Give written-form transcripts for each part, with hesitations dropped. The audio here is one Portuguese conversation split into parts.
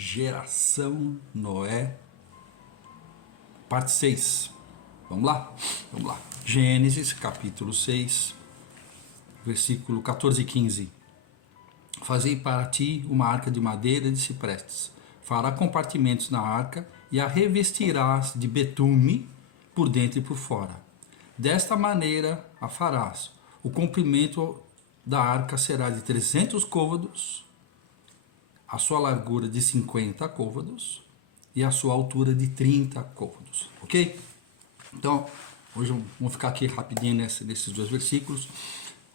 Geração Noé, parte 6. Vamos lá? Vamos lá. Gênesis, capítulo 6, versículo 14 e 15. Fazei para ti uma arca de madeira de ciprestes. Fará compartimentos na arca e a revestirás de betume por dentro e por fora. Desta maneira a farás. O comprimento da arca será de 300 côvados, a sua largura de 50 côvados e a sua altura de 30 côvados. Ok? Então, hoje vamos ficar aqui rapidinho nesses dois versículos.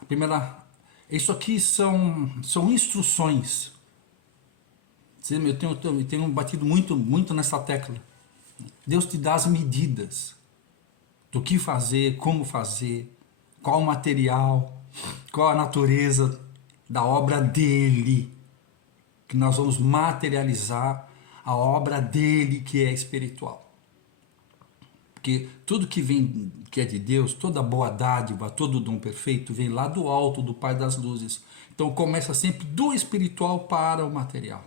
A primeira, isso aqui são instruções. Eu tenho batido muito nessa tecla. Deus te dá as medidas do que fazer, como fazer, qual o material, qual a natureza da obra dele, que nós vamos materializar a obra dele que é espiritual. Porque tudo que é de Deus, toda boa dádiva, todo dom perfeito vem lá do alto, do Pai das luzes. Então começa sempre do espiritual para o material.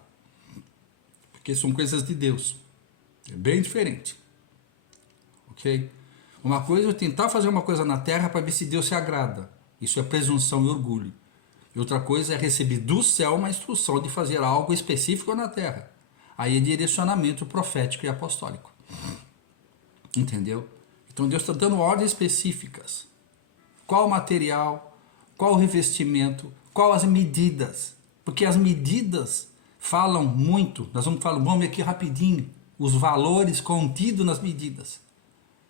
Porque são coisas de Deus. É bem diferente. Ok? Uma coisa é eu tentar fazer uma coisa na terra para ver se Deus se agrada. Isso é presunção e orgulho. E outra coisa é receber do céu uma instrução de fazer algo específico na terra. Aí é direcionamento profético e apostólico. Entendeu? Então Deus está dando ordens específicas. Qual o material, qual o revestimento, qual as medidas. Porque as medidas falam muito. Nós vamos ver aqui rapidinho os valores contidos nas medidas.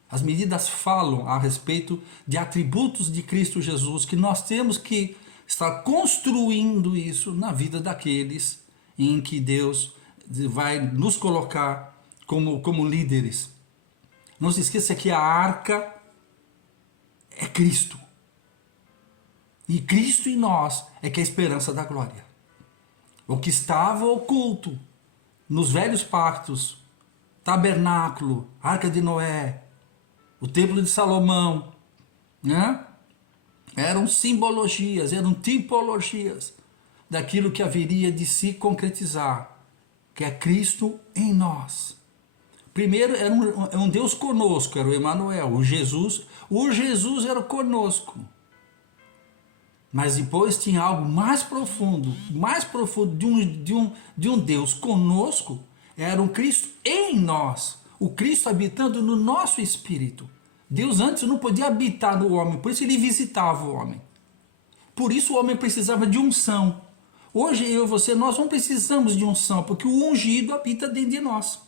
As medidas falam a respeito de atributos de Cristo Jesus que nós temos que estar construindo isso na vida daqueles em que Deus vai nos colocar como líderes. Não se esqueça que a arca é Cristo. E Cristo em nós é que é a esperança da glória. O que estava oculto nos velhos pactos, tabernáculo, arca de Noé, o templo de Salomão, né? Eram simbologias, eram tipologias daquilo que haveria de se concretizar, que é Cristo em nós. Primeiro era um Deus conosco, era o Emanuel, o Jesus era conosco. Mas depois tinha algo mais profundo de um Deus conosco, era um Cristo em nós, o Cristo habitando no nosso espírito. Deus antes não podia habitar no homem, por isso ele visitava o homem. Por isso o homem precisava de unção. Hoje eu e você, nós não precisamos de unção, porque o ungido habita dentro de nós.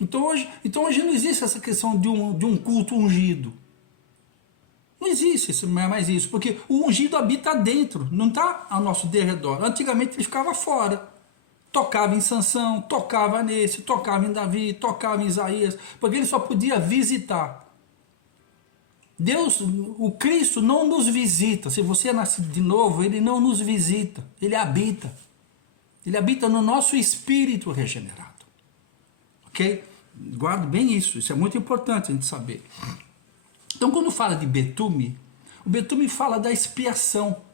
Então hoje não existe essa questão de um culto ungido. Não existe mais isso, porque o ungido habita dentro, não está ao nosso derredor. Antigamente ele ficava fora. Tocava em Sansão, tocava nesse, tocava em Davi, tocava em Isaías, porque ele só podia visitar. Deus, o Cristo não nos visita. Se você é nascido de novo, ele não nos visita, ele habita. Ele habita no nosso espírito regenerado. Ok? Guarde bem isso é muito importante a gente saber. Então quando fala de betume, o betume fala da expiação.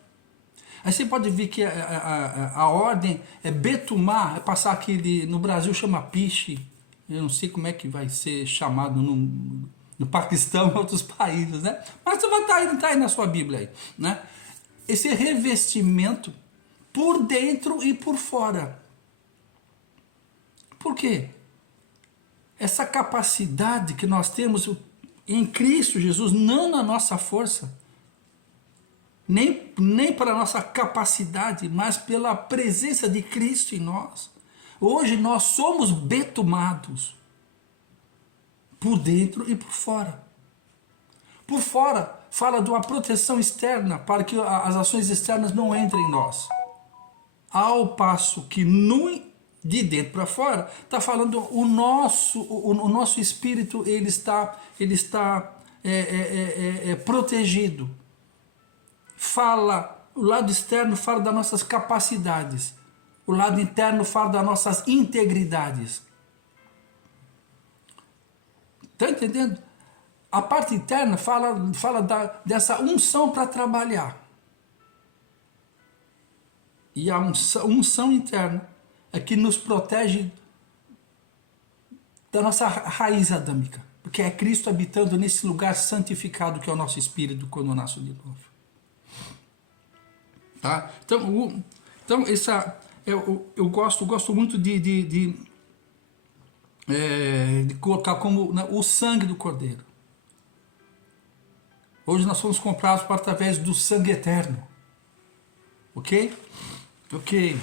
Aí você pode ver que a ordem é betumar, é passar aquele, no Brasil chama piche, eu não sei como é que vai ser chamado no Paquistão e outros países, né? Mas você vai estar aí na sua Bíblia aí, né? Esse revestimento por dentro e por fora. Por quê? Essa capacidade que nós temos em Cristo Jesus, não na nossa força, nem pela nossa capacidade, mas pela presença de Cristo em nós. Hoje nós somos betumados por dentro e por fora. Por fora fala de uma proteção externa para que as ações externas não entrem em nós. Ao passo que de dentro para fora está falando o nosso espírito, ele está protegido. O lado externo fala das nossas capacidades, o lado interno fala das nossas integridades. Está entendendo? A parte interna fala dessa unção para trabalhar. E a unção interna é que nos protege da nossa raiz adâmica, porque é Cristo habitando nesse lugar santificado que é o nosso espírito quando eu nasço de novo. Tá? Então eu gosto muito de colocar como o sangue do Cordeiro. Hoje nós fomos comprados através do sangue eterno. Ok? Ok.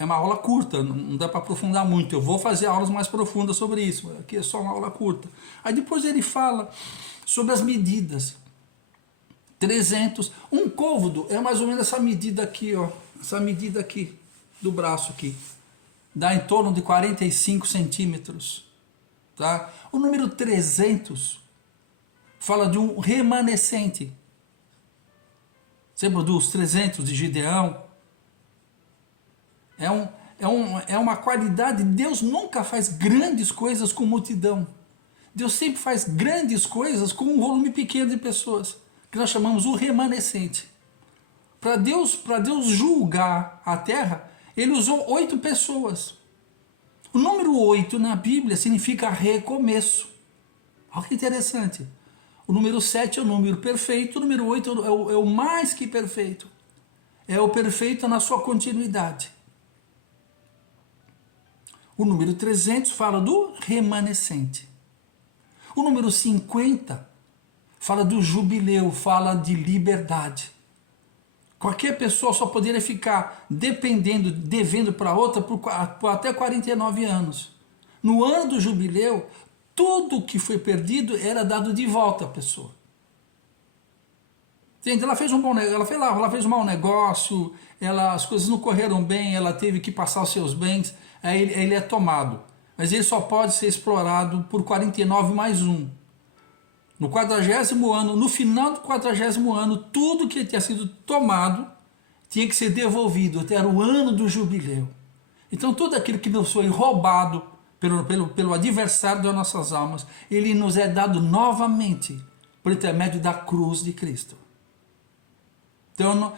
É uma aula curta, não dá para aprofundar muito. Eu vou fazer aulas mais profundas sobre isso. Aqui é só uma aula curta. Aí depois ele fala sobre as medidas. 300. Um côvado é mais ou menos essa medida aqui, ó. Essa medida aqui, do braço aqui. Dá em torno de 45 centímetros. Tá? O número 300 fala de um remanescente. Lembra dos 300 de Gideão? É uma qualidade. Deus nunca faz grandes coisas com multidão. Deus sempre faz grandes coisas com um volume pequeno de pessoas, que nós chamamos o remanescente. Para Deus julgar a terra, ele usou 8 pessoas. O número 8 na Bíblia significa recomeço. Olha que interessante. O número 7 é o número perfeito, o número 8 é o mais que perfeito. É o perfeito na sua continuidade. O número 300 fala do remanescente. O número 50 fala do jubileu, fala de liberdade. Qualquer pessoa só poderia ficar devendo para outra por até 49 anos. No ano do jubileu, tudo que foi perdido era dado de volta à pessoa. Entende? Ela fez um bom negócio, ela fez um mau negócio, as coisas não correram bem, ela teve que passar os seus bens, aí ele é tomado. Mas ele só pode ser explorado por 49 mais 1. No 40º ano, no final do 40º ano, tudo que tinha sido tomado tinha que ser devolvido. Era o ano do jubileu. Então tudo aquilo que nos foi roubado pelo adversário das nossas almas, ele nos é dado novamente por intermédio da cruz de Cristo. Então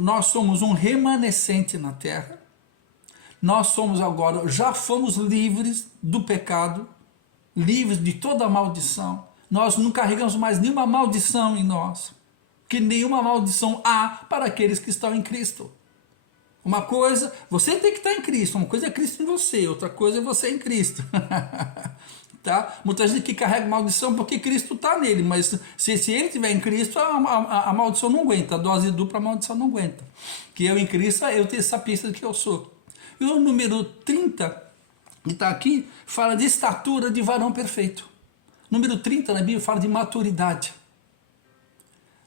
nós somos um remanescente na terra. Nós somos agora, já fomos livres do pecado, livres de toda maldição. Nós não carregamos mais nenhuma maldição em nós, que nenhuma maldição há para aqueles que estão em Cristo. Uma coisa, você tem que estar em Cristo, uma coisa é Cristo em você, outra coisa é você em Cristo. Tá? Muita gente que carrega maldição porque Cristo está nele, mas se ele estiver em Cristo, a maldição não aguenta, a dose dupla a maldição não aguenta. Que eu em Cristo, eu tenho essa pista de que eu sou. E o número 30, que está aqui, fala de estatura de varão perfeito. Número 30 na Bíblia fala de maturidade.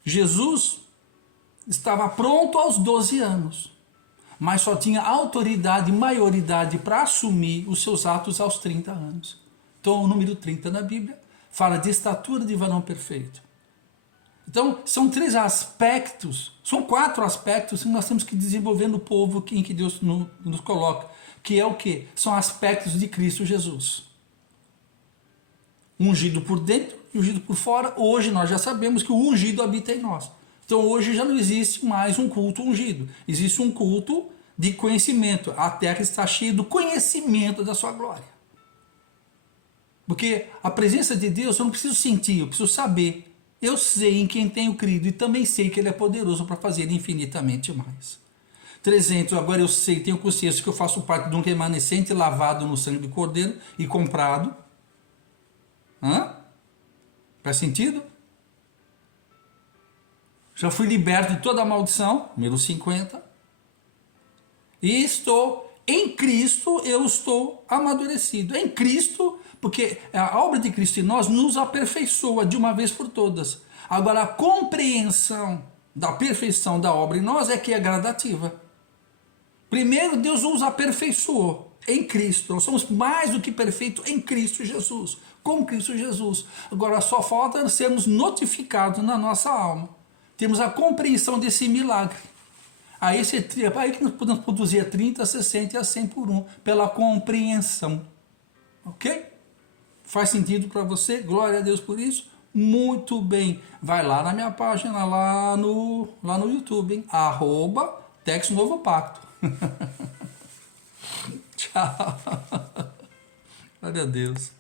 Jesus estava pronto aos 12 anos, mas só tinha autoridade e maioridade para assumir os seus atos aos 30 anos. Então o número 30 na Bíblia fala de estatura de varão perfeito. Então são 3 aspectos, são 4 aspectos que nós temos que desenvolver no povo em que Deus nos coloca, que é o quê? São aspectos de Cristo Jesus. Ungido por dentro e ungido por fora. Hoje nós já sabemos que o ungido habita em nós. Então hoje já não existe mais um culto ungido. Existe um culto de conhecimento. A terra está cheia do conhecimento da sua glória. Porque a presença de Deus eu não preciso sentir, eu preciso saber. Eu sei em quem tenho crido e também sei que Ele é poderoso para fazer infinitamente mais. 300, agora eu sei, tenho consciência que eu faço parte de um remanescente lavado no sangue do Cordeiro e comprado. Faz sentido? Já fui liberto de toda a maldição, número 50. E estou em Cristo, eu estou amadurecido. Em Cristo, porque a obra de Cristo em nós nos aperfeiçoa de uma vez por todas. Agora, a compreensão da perfeição da obra em nós é que é gradativa. Primeiro, Deus nos aperfeiçoou em Cristo. Nós somos mais do que perfeitos em Cristo Jesus. Com Cristo Jesus. Agora só falta sermos notificados na nossa alma. Temos a compreensão desse milagre. Aí que nós podemos produzir a 30, a 60 e a 100 por 1. Pela compreensão. Ok? Faz sentido para você? Glória a Deus por isso? Muito bem. Vai lá na minha página, lá no YouTube. @Texto Novo Pacto. Tchau. Glória a Deus.